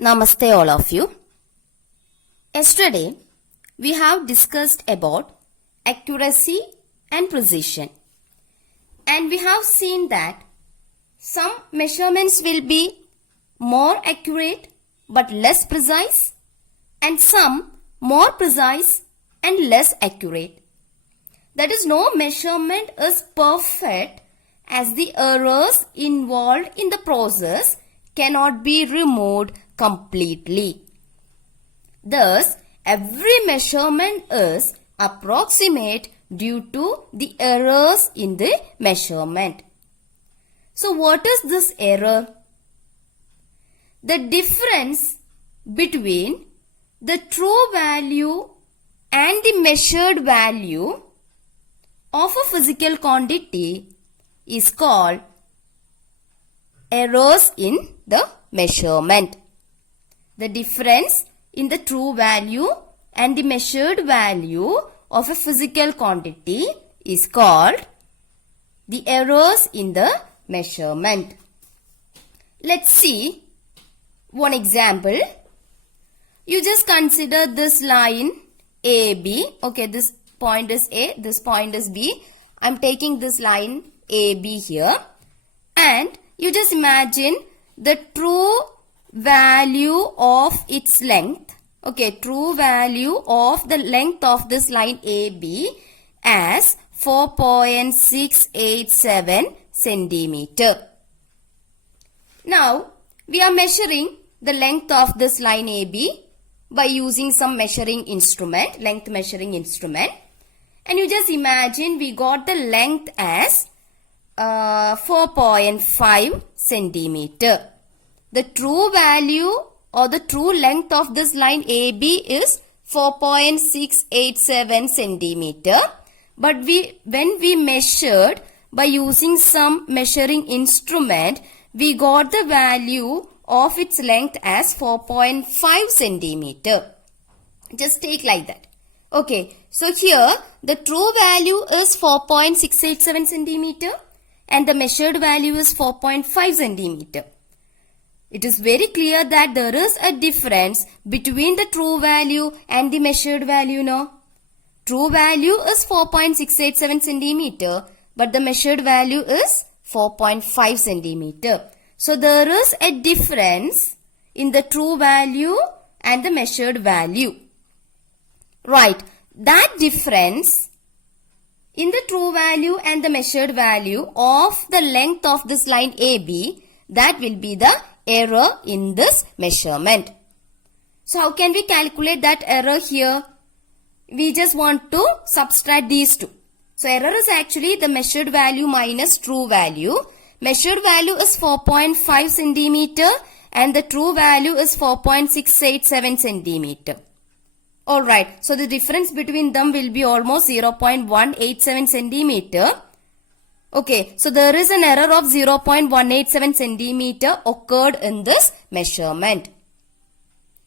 Namaste all of you. Yesterday we have discussed about accuracy and precision, and we have seen that some measurements will be more accurate but less precise, and some more precise and less accurate. That is, no measurement is perfect, as the errors involved in the process cannot be removed completely. Thus, every measurement is approximate due to the errors in the measurement. So, what is this error? The difference between the true value and the measured value of a physical quantity is called errors in the measurement. The difference in the true value and the measured value of a physical quantity is called the errors in the measurement. Let's see one example. You just consider this line AB. Okay, this point is A, this point is B. I'm taking this line AB here, and you just imagine the true value of its length. Okay, true value of the length of this line AB as 4.687 centimeter. Now, we are measuring the length of this line AB by using some measuring instrument, length measuring instrument. And you just imagine we got the length as 4.5 centimeter. The true value or the true length of this line AB is 4.687 centimeter. But when we measured by using some measuring instrument, we got the value of its length as 4.5 centimeter. Just take like that. Okay, so here the true value is 4.687 centimeter and the measured value is 4.5 centimeter. It is very clear that there is a difference between the true value and the measured value, no? True value is 4.687 centimeter, but the measured value is 4.5 centimeter. So there is a difference in the true value and the measured value. Right, that difference in the true value and the measured value of the length of this line AB, that will be the error in this measurement. So how can we calculate that error here? We just want to subtract these two. So error is actually the measured value minus true value. Measured value is 4.5 centimeter and the true value is 4.687 centimeter. Alright, so the difference between them will be almost 0.187 centimeter. Okay, so there is an error of 0.187 centimeter occurred in this measurement.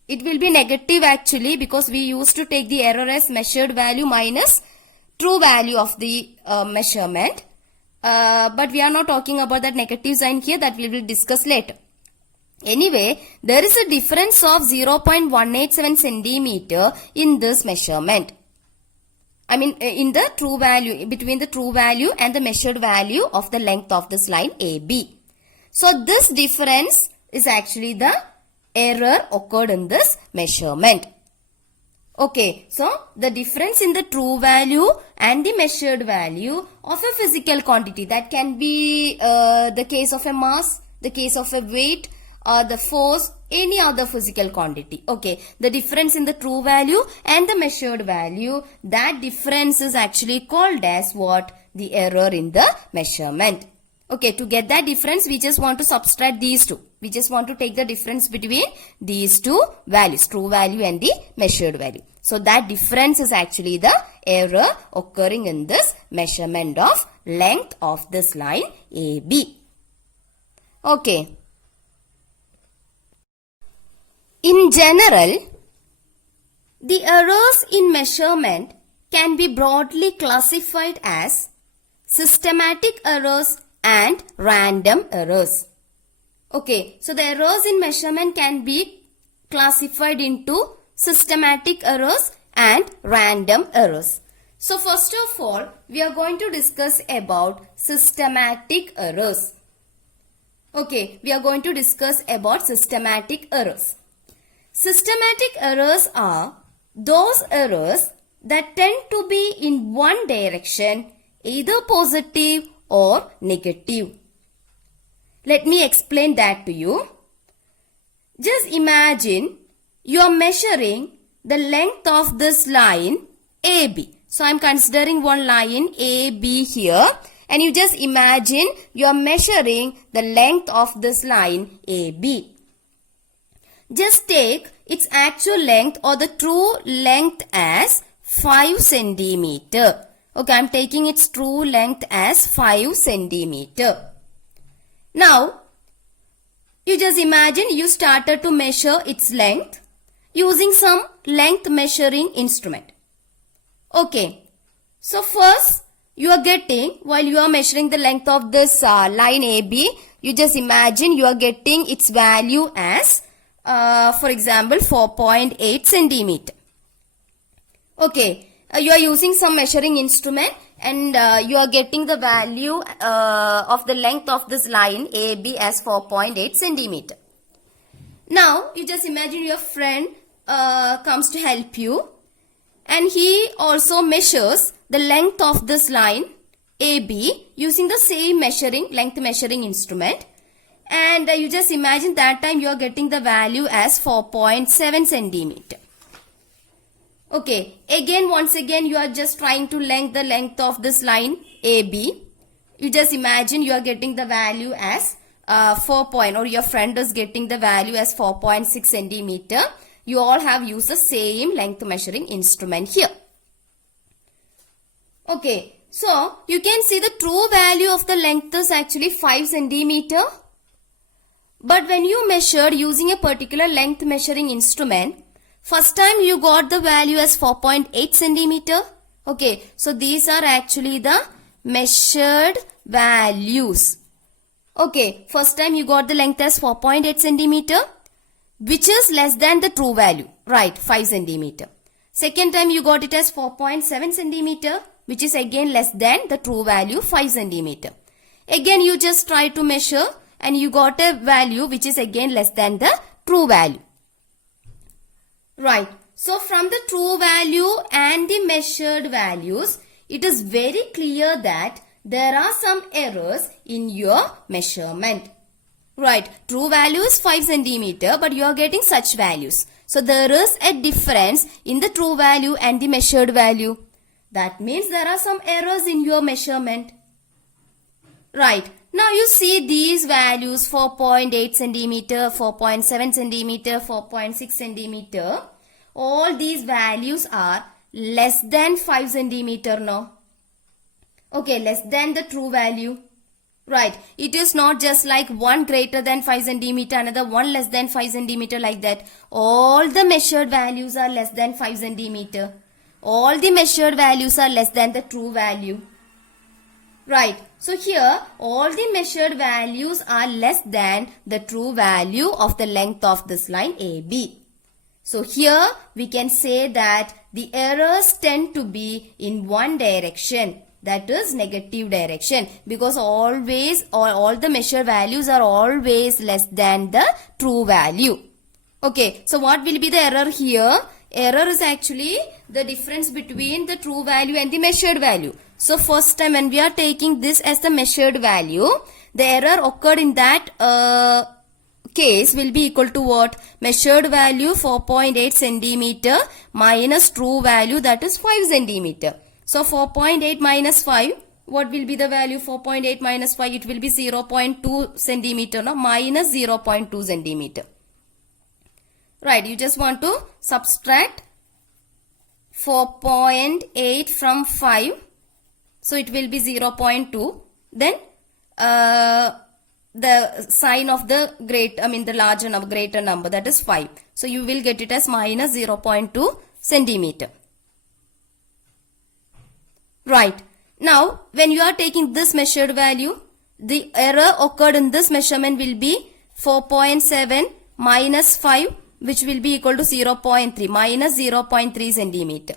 It will be negative actually, because we used to take the error as measured value minus true value of the measurement. But we are not talking about that negative sign here, that we will discuss later. Anyway, there is a difference of 0.187 centimeter in this measurement. I mean, in the true value, between the true value and the measured value of the length of this line AB. So, this difference is actually the error occurred in this measurement. Okay, so the difference in the true value and the measured value of a physical quantity, that can be the case of a mass, the case of a weight, the force, any other physical quantity. Okay, the difference in the true value and the measured value, that difference is actually called as what? The error in the measurement. Okay, to get that difference, we just want to subtract these two. We just want to take the difference between these two values, true value and the measured value. So that difference is actually the error occurring in this measurement of length of this line AB. Okay. In general, the errors in measurement can be broadly classified as systematic errors and random errors. Okay, so the errors in measurement can be classified into systematic errors and random errors. So first of all, we are going to discuss about systematic errors. Okay, we are going to discuss about systematic errors. Systematic errors are those errors that tend to be in one direction, either positive or negative. Let me explain that to you. Just imagine you are measuring the length of this line AB. So I am considering one line AB here, and you just imagine you are measuring the length of this line AB. Just take its actual length or the true length as 5 centimeter. Okay, I am taking its true length as 5 centimeter. Now, you just imagine you started to measure its length using some length measuring instrument. Okay, so first you are getting, while you are measuring the length of this line AB, you just imagine you are getting its value as, for example, 4.8 centimeter. Okay, you are using some measuring instrument and you are getting the value of the length of this line AB as 4.8 centimeter. Now, you just imagine your friend comes to help you, and he also measures the length of this line AB using the same length measuring instrument, and you just imagine that time you are getting the value as 4.7 centimeter. Okay, once again you are just trying to the length of this line AB. You just imagine you are getting the value as or your friend is getting the value as 4.6 centimeter. You all have used the same length measuring instrument here. Okay, so you can see the true value of the length is actually 5 centimeter. But when you measured using a particular length measuring instrument, first time you got the value as 4.8 centimeter. Okay, so these are actually the measured values. Okay, first time you got the length as 4.8 centimeter, which is less than the true value, right, 5 centimeter. Second time you got it as 4.7 centimeter, which is again less than the true value, 5 centimeter. Again you just try to measure and you got a value which is again less than the true value. Right, so from the true value and the measured values, it is very clear that there are some errors in your measurement. Right, true value is 5 centimeter, but you are getting such values. So there is a difference in the true value and the measured value. That means there are some errors in your measurement. Right, now you see these values 4.8 centimeter, 4.7 centimeter, 4.6 centimeter. All these values are less than 5 centimeter now. Okay, less than the true value. Right, it is not just like one greater than 5 centimeter, another one less than 5 centimeter like that. All the measured values are less than 5 centimeter. All the measured values are less than the true value. Right, so here all the measured values are less than the true value of the length of this line AB. So here we can say that the errors tend to be in one direction, that is negative direction, because always all the measured values are always less than the true value. Okay, so what will be the error here? Error is actually the difference between the true value and the measured value. So first time when we are taking this as the measured value, the error occurred in that case will be equal to what? Measured value 4.8 centimeter minus true value, that is 5 centimeter. So 4.8 minus 5, what will be the value? 4.8 minus 5, it will be 0.2 centimeter, no? Minus 0.2 centimeter. Right, you just want to subtract 4.8 from 5. So it will be 0.2. Then the sign of the the larger number, greater number, that is 5. So you will get it as minus 0.2 centimeter. Right. Now, when you are taking this measured value, the error occurred in this measurement will be 4.7 minus 5, which will be equal to 0.3 minus 0.3 centimeter.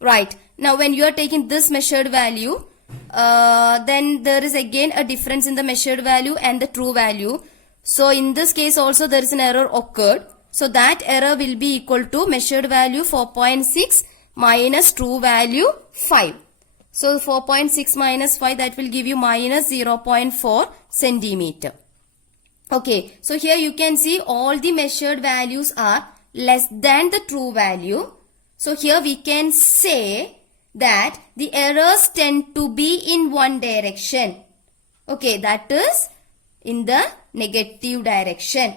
Right. Now when you are taking this measured value, then there is again a difference in the measured value and the true value. So in this case also there is an error occurred. So that error will be equal to measured value 4.6 minus true value 5. So 4.6 minus 5, that will give you minus 0.4 centimeter. Okay, so here you can see all the measured values are less than the true value. So here we can say that the errors tend to be in one direction. Okay, that is in the negative direction.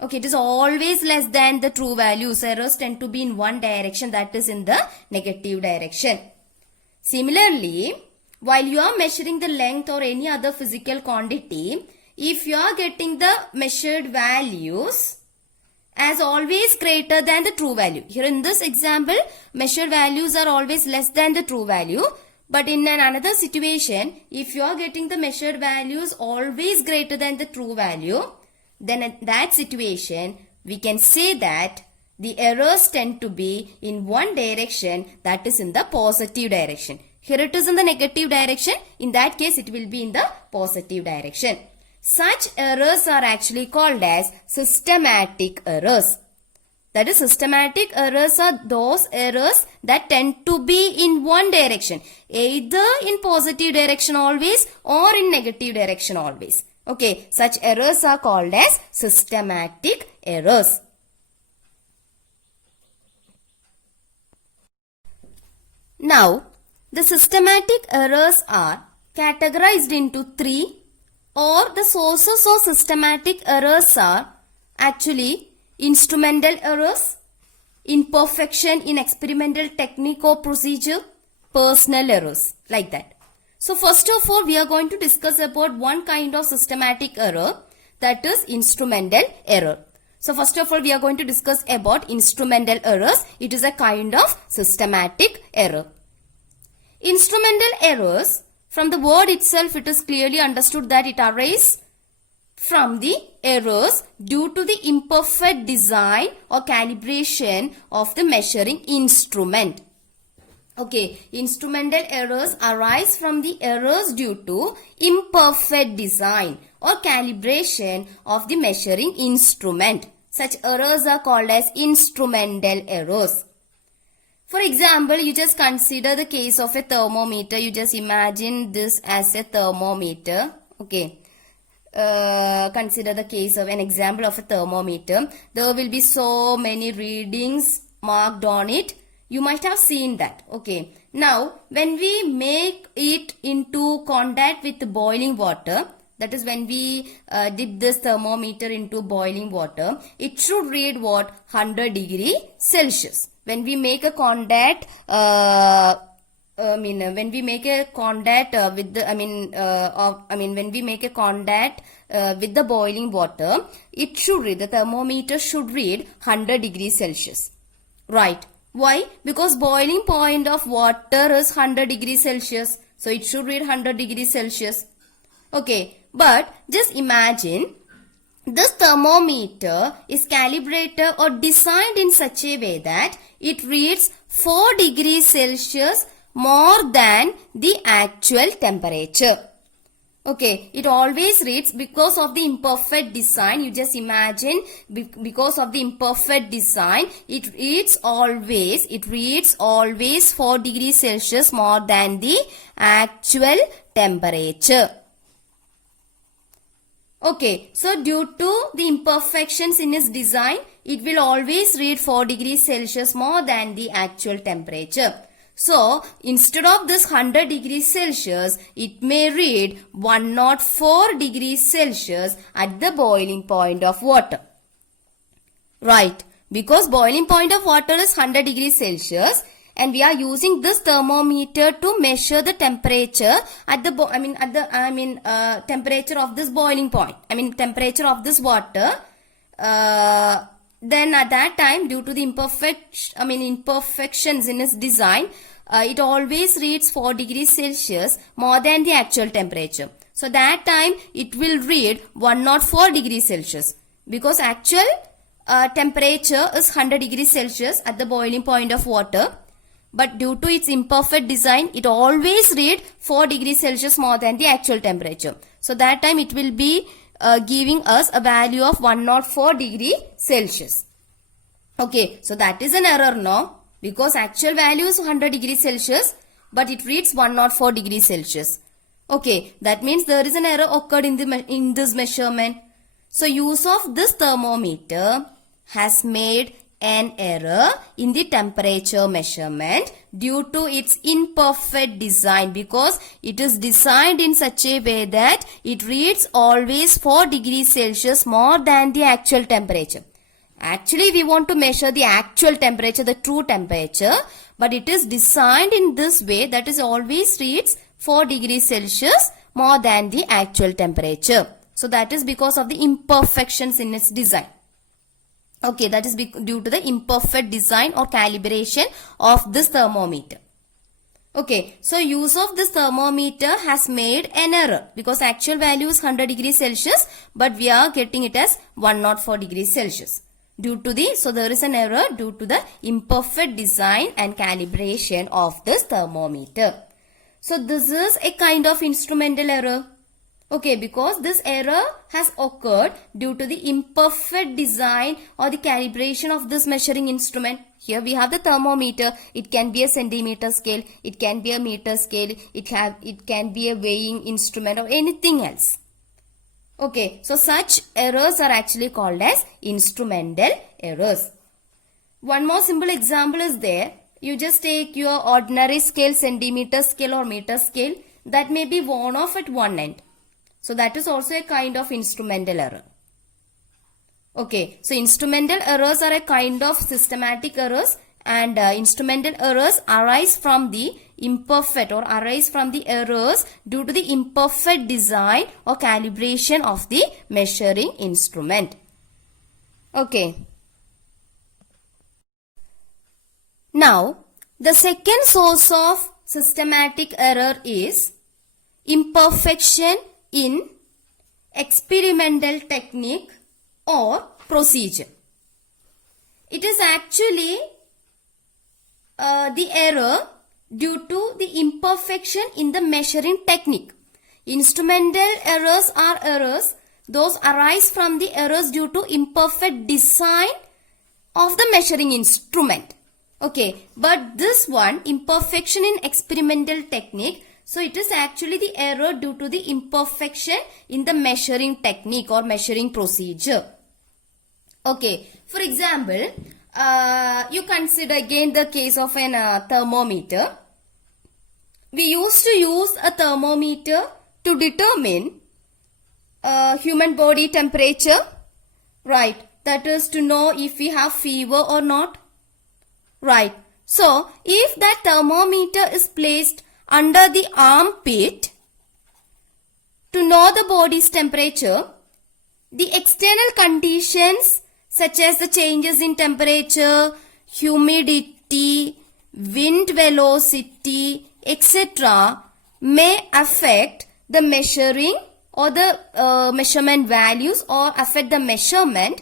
Okay, it is always less than the true values. Errors tend to be in one direction, that is in the negative direction. Similarly, while you are measuring the length or any other physical quantity, if you are getting the measured values as always greater than the true value. Here in this example, measured values are always less than the true value. But in another situation, if you are getting the measured values always greater than the true value, then in that situation, we can say that the errors tend to be in one direction, that is in the positive direction. Here it is in the negative direction. In that case, it will be in the positive direction. Such errors are actually called as systematic errors. That is, systematic errors are those errors that tend to be in one direction, either in positive direction always or in negative direction always. Okay, such errors are called as systematic errors. Now, the systematic errors are categorized into three, or the sources of systematic errors are actually instrumental errors, imperfection in experimental technique or procedure, personal errors, like that. So first of all, we are going to discuss about one kind of systematic error, that is instrumental error. So first of all, we are going to discuss about instrumental errors. It is a kind of systematic error. Instrumental errors, from the word itself, it is clearly understood that it arises from the errors due to the imperfect design or calibration of the measuring instrument. Okay, instrumental errors arise from the errors due to imperfect design or calibration of the measuring instrument. Such errors are called as instrumental errors. For example, you just consider the case of a thermometer. You just imagine this as a thermometer. Okay. Consider the case of an example of a thermometer. There will be so many readings marked on it. You might have seen that. Okay. Now, when we make it into contact with boiling water, that is when we dip this thermometer into boiling water, it should read what? 100 degree Celsius. When we make a contact, when we make a contact with the, when we make a contact with the boiling water, it should read, the thermometer should read 100 degrees Celsius. Right. Why? Because boiling point of water is 100 degrees Celsius. So it should read 100 degrees Celsius. Okay. But just imagine this thermometer is calibrated or designed in such a way that it reads 4 degrees Celsius more than the actual temperature. Okay, it always reads, because of the imperfect design, you just imagine, because of the imperfect design, it reads always 4 degrees Celsius more than the actual temperature. Okay, so due to the imperfections in its design, it will always read 4 degrees Celsius more than the actual temperature. So, instead of this 100 degrees Celsius, it may read 104 degrees Celsius at the boiling point of water. Right, because boiling point of water is 100 degrees Celsius, and we are using this thermometer to measure the temperature at the temperature of this boiling point. Temperature of this water. Then at that time, due to the imperfections in its design, it always reads 4 degrees Celsius more than the actual temperature. So that time it will read 104 degrees Celsius, because actual temperature is 100 degrees Celsius at the boiling point of water. But due to its imperfect design, it always read 4 degrees Celsius more than the actual temperature. So that time it will be giving us a value of 104 degree Celsius. Okay, so that is an error now, because actual value is 100 degrees Celsius, but it reads 104 degrees Celsius. Okay, that means there is an error occurred in this measurement. So use of this thermometer has made an error in the temperature measurement due to its imperfect design, because it is designed in such a way that it reads always 4 degrees Celsius more than the actual temperature. Actually, we want to measure the actual temperature, the true temperature, but it is designed in this way that is always reads 4 degrees Celsius more than the actual temperature. So that is because of the imperfections in its design. Okay, that is due to the imperfect design or calibration of this thermometer. Okay, so use of this thermometer has made an error, because actual value is 100 degrees Celsius, but we are getting it as 104 degrees Celsius. So there is an error due to the imperfect design and calibration of this thermometer. So this is a kind of instrumental error. Okay, because this error has occurred due to the imperfect design or the calibration of this measuring instrument. Here we have the thermometer. It can be a centimeter scale, it can be a meter scale, it can be a weighing instrument or anything else. Okay, so such errors are actually called as instrumental errors. One more simple example is there. You just take your ordinary scale, centimeter scale or meter scale, that may be worn off at one end. So that is also a kind of instrumental error. Okay, so instrumental errors are a kind of systematic errors, and instrumental errors arise from the imperfect or arise from the errors due to the imperfect design or calibration of the measuring instrument. Okay. Now, the second source of systematic error is imperfection in experimental technique or procedure. It is actually the error due to the imperfection in the measuring technique. Instrumental errors are errors. Those arise from the errors due to imperfect design of the measuring instrument. Okay, but this one, imperfection in experimental technique, so it is actually the error due to the imperfection in the measuring technique or measuring procedure. Okay, for example, you consider again the case of an thermometer. We used to use a thermometer to determine human body temperature, right? That is to know if we have fever or not, right? So, if that thermometer is placed under the armpit to know the body's temperature, the external conditions such as the changes in temperature, humidity, wind velocity, etc. may affect the measuring or the measurement values or affect the measurement,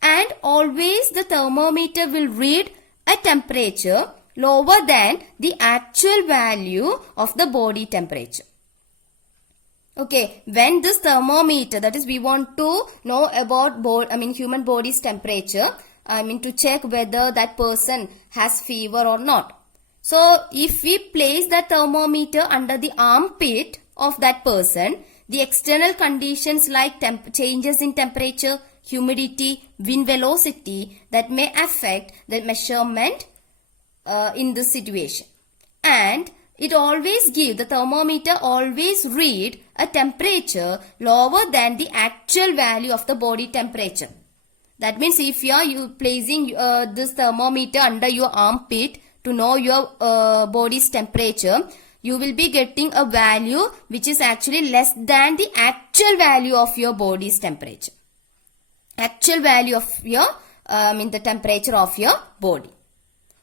and always the thermometer will read a temperature lower than the actual value of the body temperature. Okay, when this thermometer, that is we want to know about human body's temperature, to check whether that person has fever or not. So, if we place the thermometer under the armpit of that person, the external conditions like changes in temperature, humidity, wind velocity, that may affect the measurement in this situation. And it always the thermometer always read a temperature lower than the actual value of the body temperature. That means if you are placing this thermometer under your armpit to know your body's temperature, you will be getting a value which is actually less than the actual value of your body's temperature. Actual value of your, the temperature of your body.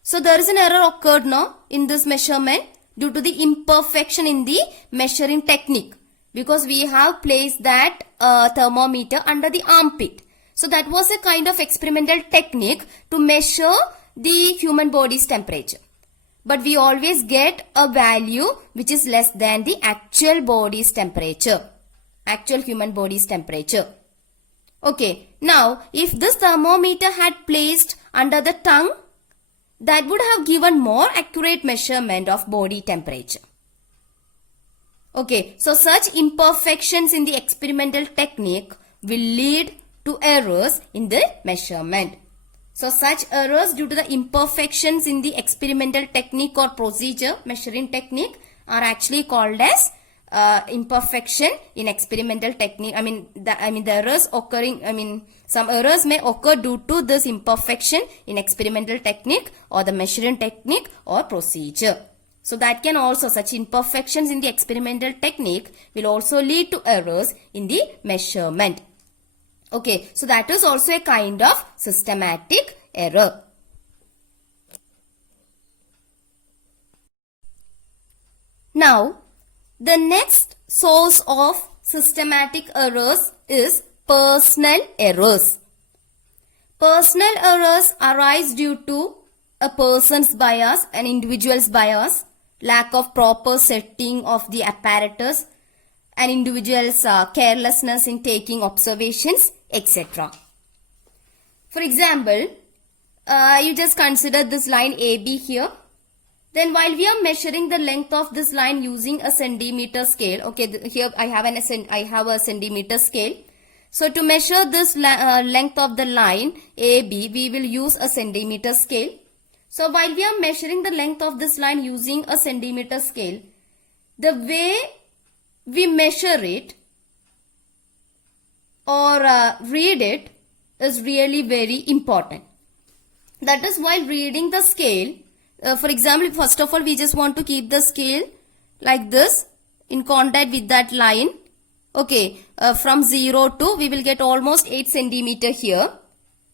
So there is an error occurred now in this measurement due to the imperfection in the measuring technique, because we have placed that thermometer under the armpit. So that was a kind of experimental technique to measure the human body's temperature. But we always get a value which is less than the actual body's temperature. Actual human body's temperature. Okay, now if this thermometer had placed under the tongue, that would have given more accurate measurement of body temperature. Okay, so such imperfections in the experimental technique will lead to errors in the measurement. So such errors due to the imperfections in the experimental technique or procedure, measuring technique, are actually called as imperfection in experimental technique. The errors occurring, some errors may occur due to this imperfection in experimental technique or the measuring technique or procedure. So that can also, such imperfections in the experimental technique will also lead to errors in the measurement. Okay, so that is also a kind of systematic error. Now, the next source of systematic errors is personal errors. Personal errors arise due to a person's bias, an individual's bias, lack of proper setting of the apparatus, an individual's carelessness in taking observations, etc. For example, you just consider this line AB here. Then while we are measuring the length of this line using a centimeter scale, okay, here I have a centimeter scale. So to measure this length of the line AB, we will use a centimeter scale. So while we are measuring the length of this line using a centimeter scale, the way we measure it or read it is really very important. That is, while reading the scale, for example, first of all, we just want to keep the scale like this in contact with that line. Okay, from 0 to, we will get almost 8 centimeter here.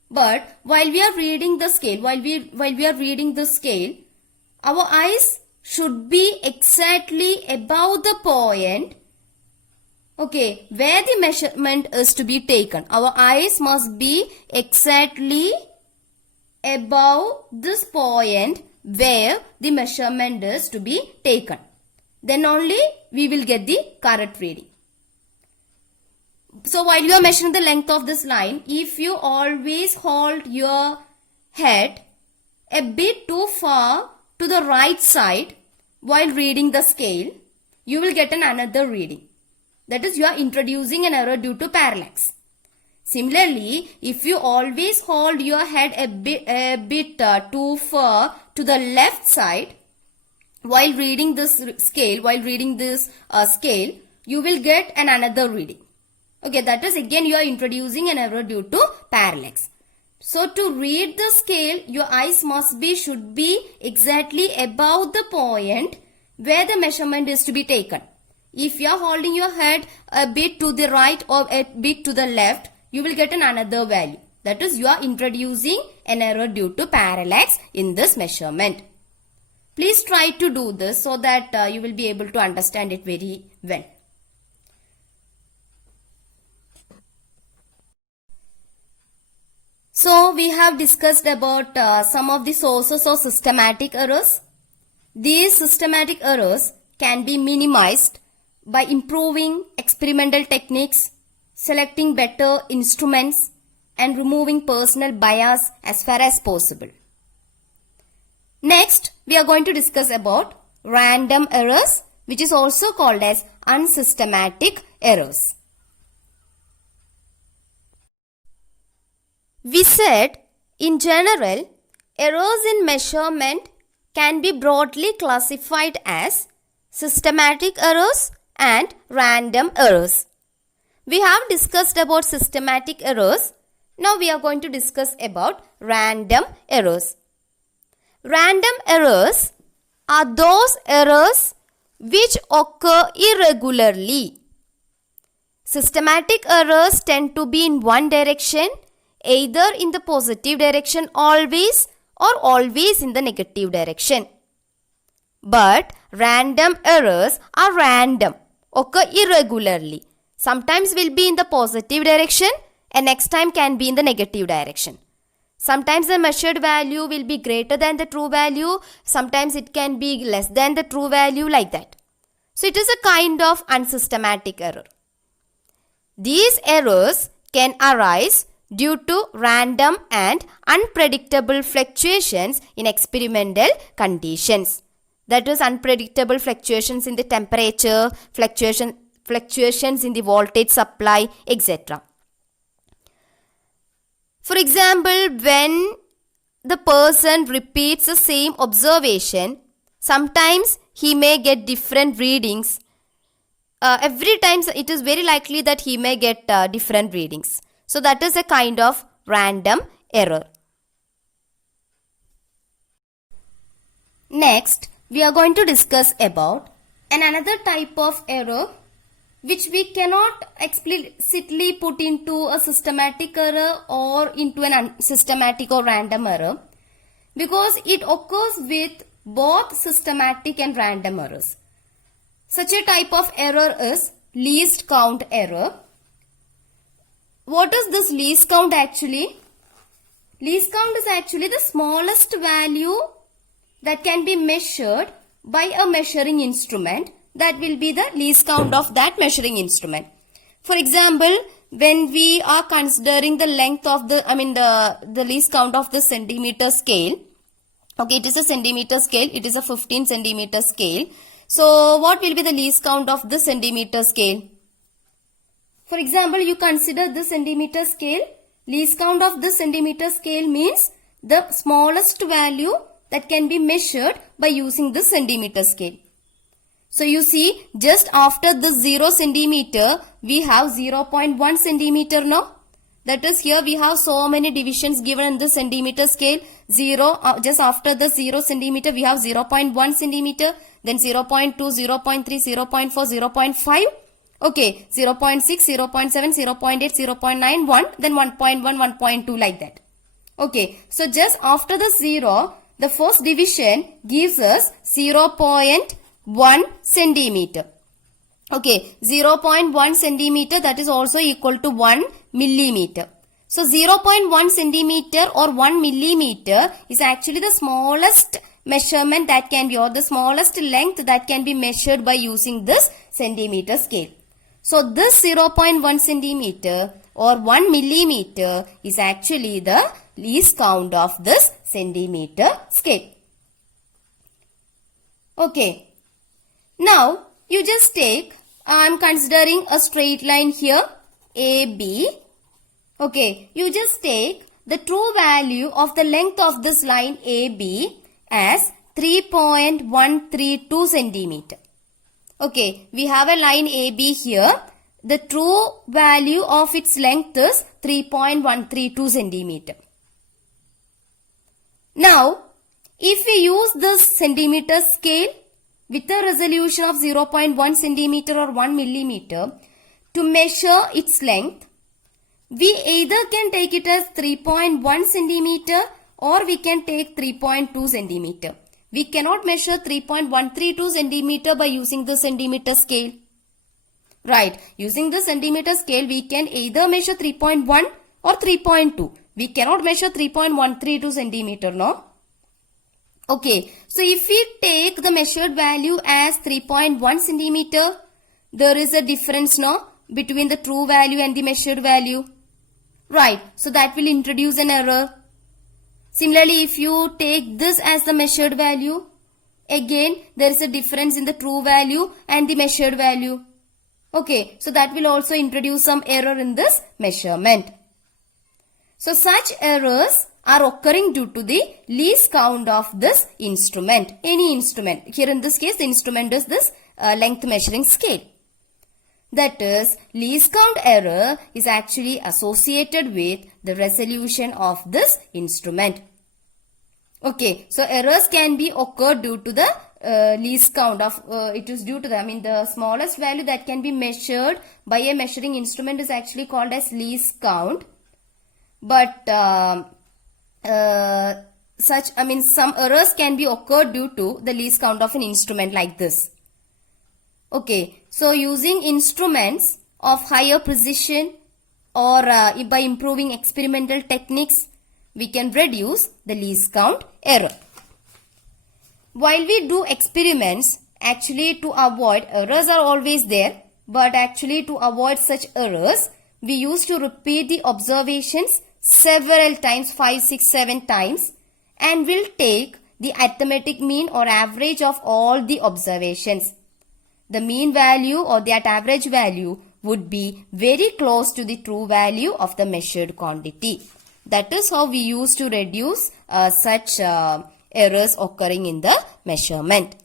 But while we are reading the scale, while we are reading the scale, our eyes should be exactly above the point, okay, where the measurement is to be taken. Our eyes must be exactly above this point where the measurement is to be taken. Then only we will get the correct reading. So while you are measuring the length of this line, if you always hold your head a bit too far to the right side while reading the scale, you will get another reading. That is, you are introducing an error due to parallax. Similarly, if you always hold your head a bit too far to the left side while reading this scale, you will get another reading. Okay, that is, again you are introducing an error due to parallax. So to read the scale, your eyes should be exactly above the point where the measurement is to be taken. If you are holding your head a bit to the right or a bit to the left, you will get another value. That is, you are introducing an error due to parallax in this measurement. Please try to do this so that you will be able to understand it very well. So we have discussed about some of the sources of systematic errors. These systematic errors can be minimized by improving experimental techniques, selecting better instruments, and removing personal bias as far as possible. Next, we are going to discuss about random errors, which is also called as unsystematic errors. We said, in general, errors in measurement can be broadly classified as systematic errors and random errors. We have discussed about systematic errors. Now we are going to discuss about random errors. Random errors are those errors which occur irregularly. Systematic errors tend to be in one direction, either in the positive direction always or always in the negative direction. But random errors are random, occur irregularly. Sometimes will be in the positive direction, and next time can be in the negative direction. Sometimes the measured value will be greater than the true value. Sometimes it can be less than the true value, like that. So it is a kind of unsystematic error. These errors can arise due to random and unpredictable fluctuations in experimental conditions. That is, unpredictable fluctuations in the temperature, fluctuations in the voltage supply, etc. For example, when the person repeats the same observation, sometimes he may get different readings. Every time it is very likely that he may get different readings. So that is a kind of random error. Next, we are going to discuss about another type of error which we cannot explicitly put into a systematic error or into an unsystematic or random error, because it occurs with both systematic and random errors. Such a type of error is least count error. What is this least count actually? Least count is actually the smallest value that can be measured by a measuring instrument. That will be the least count of that measuring instrument. For example, when we are considering the length of the least count of the centimeter scale. Okay, it is a centimeter scale. It is a 15 centimeter scale. So what will be the least count of the centimeter scale? For example, you consider the centimeter scale. Least count of the centimeter scale means the smallest value that can be measured by using the centimeter scale. So you see, just after the 0 centimeter, we have 0.1 centimeter now. That is, here we have so many divisions given in the centimeter scale. Just after the 0 centimeter, we have 0.1 centimeter, then 0.2, 0.3, 0.4, 0.5. Okay, 0.6, 0.7, 0.8, 0.9, 1, then 1.1, 1.2, like that. Okay, so just after the 0, the first division gives us 0.1 centimeter. Okay, 0.1 centimeter, that is also equal to 1 millimeter. So 0.1 centimeter or 1 millimeter is actually the smallest measurement that can be, or the smallest length that can be measured by using this centimeter scale. So this 0.1 centimeter or 1 millimeter is actually the least count of this centimeter scale. Okay. Now, you just take, I am considering a straight line here, AB. Okay, you just take the true value of the length of this line AB as 3.132 centimeter. Okay, we have a line AB here. The true value of its length is 3.132 centimeter. Now, if we use this centimeter scale with a resolution of 0.1 centimeter or 1 millimeter to measure its length, we either can take it as 3.1 centimeter or we can take 3.2 centimeter. We cannot measure 3.132 centimeter by using the centimeter scale. Right, using the centimeter scale, we can either measure 3.1 or 3.2. We cannot measure 3.132 centimeter, no? Okay, so if we take the measured value as 3.1 centimeter, there is a difference, no, between the true value and the measured value. Right, so that will introduce an error. Similarly, if you take this as the measured value, again there is a difference in the true value and the measured value. Okay, so that will also introduce some error in this measurement. So such errors are occurring due to the least count of this instrument, any instrument. Here in this case, the instrument is this length measuring scale. That is, least count error is actually associated with the resolution of this instrument. Okay, so errors can be occurred due to the least count of, it is due to the smallest value that can be measured by a measuring instrument is actually called as least count. But some errors can be occurred due to the least count of an instrument like this. Okay, so using instruments of higher precision or by improving experimental techniques, we can reduce the least count error. While we do experiments, actually to avoid, errors are always there, but actually to avoid such errors, we used to repeat the observations several times, 5, 6, 7 times, and will take the arithmetic mean or average of all the observations. The mean value or that average value would be very close to the true value of the measured quantity. That is how we used to reduce such errors occurring in the measurement.